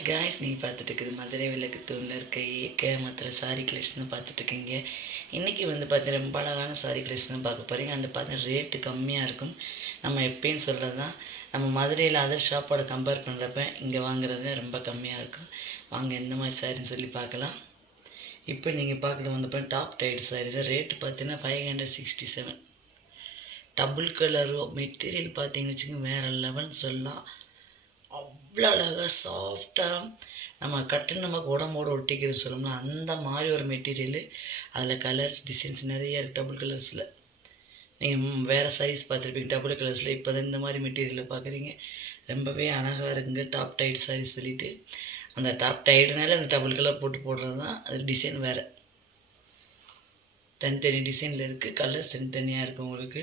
Hi guys நீங்கள் பார்த்துட்டுருக்குது மதுரை விளக்கு தூணில் இருக்க ஏகமத்தில் சாரி கலெக்ஷன் பார்த்துட்ருக்கீங்க இன்றைக்கி வந்து பார்த்தீங்கன்னா ரொம்ப அழகான சாரி கலெக்ஷன் பார்க்க போகிறீங்க அந்த பார்த்தீங்கன்னா ரேட்டு கம்மியாக இருக்கும். நம்ம எப்பயும் சொல்கிறது தான் நம்ம மதுரையில் அதர் ஷாப்போட கம்பேர் பண்ணுறப்ப இங்கே வாங்குறது ரொம்ப கம்மியாக இருக்கும். வாங்க எந்த மாதிரி சாரின்னு சொல்லி பார்க்கலாம். இப்போ நீங்கள் பார்க்குறது வந்து டாப் டைட் சாரி தான். ரேட்டு பார்த்தீங்கன்னா five hundred sixty seven double கலரோ material பார்த்தீங்கன்னு வச்சுக்கோங்க வேறு லெவல்னு சொல்லலாம். அவ்வளோ அழகாக சாஃப்டாக நம்ம கட்டுன்னு நமக்கு உடம்போடு ஒட்டிக்கிறது சொல்லணும்னா அந்த மாதிரி ஒரு மெட்டீரியலு அதில் கலர்ஸ் டிசைன்ஸ் நிறைய இருக்குது டபுள் கலர்ஸில் நீங்கள் வேறு சைஸ் பார்த்துருப்பீங்க டபுள் கலர்ஸில் இப்போ தான் இந்த மாதிரி மெட்டீரியலில் பார்க்குறீங்க ரொம்பவே அழகாக இருக்குங்க டாப் டைட் சாரீஸ் சொல்லிட்டு. அந்த டாப் டைடுனால அந்த டபுள் கலர் போட்டு போடுறது தான் அது டிசைன் வேறு. தனித்தனி டிசைனில் இருக்குது கலர்ஸ் தனித்தனியாக இருக்குது உங்களுக்கு.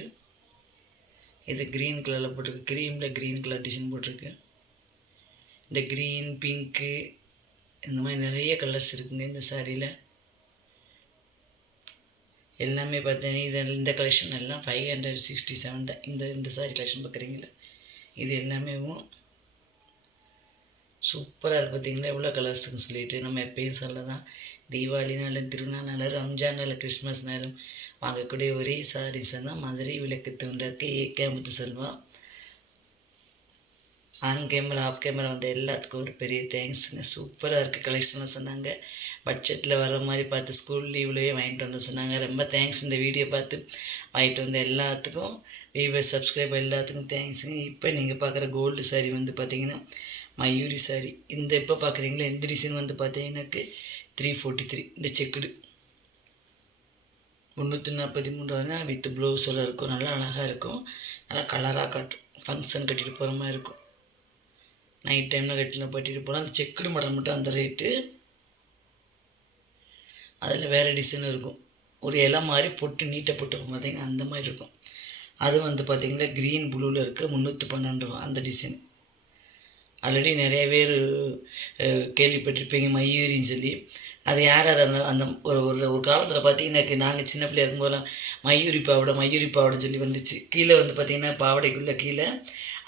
இது க்ரீன் கலரில் போட்டிருக்கு க்ரீமில் க்ரீன் கலர் டிசைன் போட்டிருக்கு. இந்த க்ரீன் பிங்க்கு இந்த மாதிரி நிறைய கலர்ஸ் இருக்குங்க இந்த சாரியில் எல்லாமே பார்த்தீங்கன்னா இது இந்த கலெக்ஷன் எல்லாம் ஃபைவ் ஹண்ட்ரட் சிக்ஸ்டி செவன் தான். இந்த இந்த சாரி கலெக்ஷன் பார்க்குறீங்களா இது எல்லாமே சூப்பராக இருக்குது பார்த்தீங்களா? எவ்வளோ கலர்ஸுன்னு சொல்லிட்டு நம்ம எப்பயும் சொல்ல தான் தீபாவளினாலும் திருநாள்னாலும் ரம்ஜான்னாலும் கிறிஸ்மஸ்னாலும் வாங்கக்கூடிய ஒரே சாரீஸ் தான் மதுரை விளக்கு தூண்டிருக்கு A கேமுத்து Selvam on camera off camera வந்த எல்லாத்துக்கும் ஒரு பெரிய தேங்க்ஸுங்க சூப்பராக இருக்குது கலெக்ஷன்லாம் சொன்னாங்க. பட்ஜெட்டில் வர மாதிரி பார்த்து ஸ்கூல் லீவ்லேயே வாங்கிட்டு வந்து சொன்னாங்க. ரொம்ப தேங்க்ஸ் இந்த வீடியோ பார்த்து. வாங்கிட்டு வந்த எல்லாத்துக்கும் வீவர் சப்ஸ்கிரைபர் எல்லாத்துக்கும் தேங்க்ஸுங்க இப்போ நீங்கள் பார்க்குற கோல்டு சாரீ வந்து பார்த்தீங்கன்னா மயூரி சாரீ இந்த இப்போ பார்க்குறீங்களா இந்த டிசைன் வந்து பார்த்தீங்கன்னாக்கு த்ரீ ஃபோர்ட்டி த்ரீ இந்த செக்குடு முந்நூற்றி நாற்பத்தி மூணு தான் வித் எல்லாம் இருக்கும். நல்லா அழகாக இருக்கும். நல்லா கலராக காட்டும். ஃபங்க்ஷன் கட்டிட்டு போகிற மாதிரி இருக்கும். நைட் டைமில் கட்டில் பட்டிட்டு போனால் அந்த செக்குடு மாடல் மட்டும் அந்த ரேட்டு அதில் வேறு டிசைன் இருக்கும். ஒரு இலை மாதிரி பொட்டு நீட்டை பொட்டு பார்த்தீங்கன்னா அந்த மாதிரி இருக்கும். அது வந்து பார்த்திங்கன்னா க்ரீன் ப்ளூவில் இருக்குது முந்நூற்றி பன்னெண்டு ரூபா அந்த டிசைன் ஆல்ரெடி நிறைய பேர் கேள்விப்பட்டிருப்பீங்க மயூரின்னு சொல்லி. அது யார் யார் அந்த அந்த ஒரு ஒரு ஒரு காலத்தில் பார்த்தீங்கன்னா நாங்கள் சின்ன பிள்ளையா இருக்கும்போதெல்லாம் மயூரி பாவடை மயூரி பாவடைன்னு சொல்லி வந்துச்சு. கீழே வந்து பார்த்திங்கன்னா பாவடைக்குள்ளே கீழே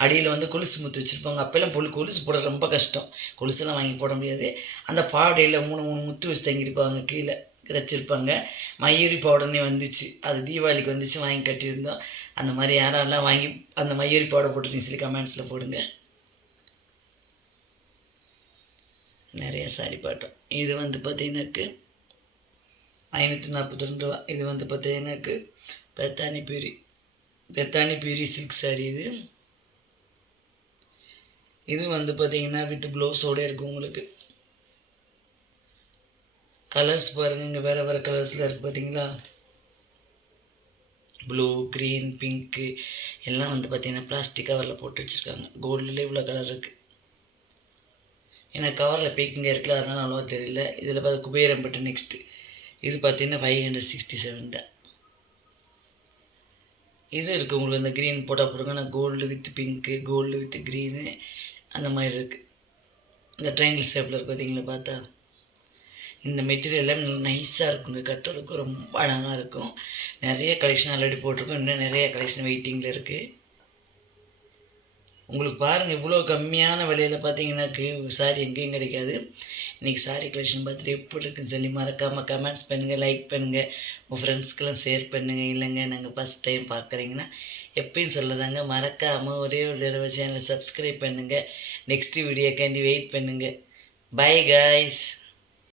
அடியில் வந்து கொலுசு முத்து வச்சுருப்பாங்க. அப்போல்லாம் பொழு கொலுசு போட ரொம்ப கஷ்டம். கொலுசுலாம் வாங்கி போட முடியாது. அந்த பாவடையில் மூணு மூணு முத்து வச்சு தங்கியிருப்பாங்க. கீழே வச்சுருப்பாங்க மயூரி பவுடர்னே வந்துச்சு. அது தீபாவளிக்கு வந்துச்சு. வாங்கி கட்டியிருந்தோம். அந்த மாதிரி யாரெல்லாம் வாங்கி அந்த மயூரி பவுடர் போட்டுருந்தீங்க சொல்லி கமெண்ட்ஸில் போடுங்க. நிறைய சாரி பாட்டோம். இது வந்து பார்த்தீங்கன்னாக்கு ஐநூற்றி நாற்பத்தி ரெண்டு ரூபா. இது வந்து பார்த்தீங்கன்னாக்கு பெத்தானி பியூரி பெத்தானி பியூரி சில்க் சாரி இது. இது வந்து பார்த்தீங்கன்னா வித் ப்ளவுஸோடு இருக்கும் உங்களுக்கு. கலர்ஸ் பாருங்கள் இங்கே வேறு வேறு கலர்ஸில் இருக்குது பார்த்தீங்களா ப்ளூ க்ரீன் பிங்க்கு எல்லாம் வந்து பார்த்திங்கன்னா பிளாஸ்டிக் கவரில் போட்டு வச்சுருக்காங்க. கோல்டுலேயே இவ்வளோ கலர் இருக்குது ஏன்னா கவரில் பேக்கிங்காக இருக்குல்ல அதனால் அவ்வளோவா தெரியல. இதில் பார்த்து குபேரம் பட்டு நெக்ஸ்ட்டு இது பார்த்தீங்கன்னா ஃபைவ் ஹண்ட்ரட் சிக்ஸ்டி செவன் தான். இது இருக்குது உங்களுக்கு இந்த க்ரீன் போட்டால் போடுங்கன்னா gold with pink gold with green அந்த மாதிரி இருக்குது இந்த ட்ரையாங்கிள் ஷேப்பில் இருக்குது பார்த்தீங்களா பார்த்தா? இந்த மெட்டீரியல் எல்லாம் நைஸாக இருக்குங்க கட்டுறதுக்கு ரொம்ப அழகாக இருக்கும். நிறைய கலெக்ஷன் ஆல்ரெடி போட்டிருக்கோம். இன்னும் நிறைய கலெக்ஷன் வெயிட்டிங்கில் இருக்குது உங்களுக்கு பாருங்கள் இவ்வளோ கம்மியான விலையில் பார்த்தீங்கன்னாக்கு சாரி எங்கேயும் கிடைக்காது. இன்றைக்கி சாரி கலெக்ஷன் பார்த்துட்டு எப்படி இருக்குன்னு சொல்லி மறக்காமல் கமெண்ட்ஸ் பண்ணுங்கள் லைக் பண்ணுங்கள் உங்கள் ஃப்ரெண்ட்ஸ்க்கெல்லாம் ஷேர் பண்ணுங்கள் இல்லைங்க நாங்கள் ஃபஸ்ட் டைம் பார்க்குறீங்கன்னா எப்பயும் சொல்லதாங்க. மறக்காமல் ஒரே ஒரு தடவை சேனலை சப்ஸ்கிரைப் பண்ணுங்கள் நெக்ஸ்ட்டு வீடியோக்காண்டி வெயிட் பண்ணுங்கள் பை காய்ஸ்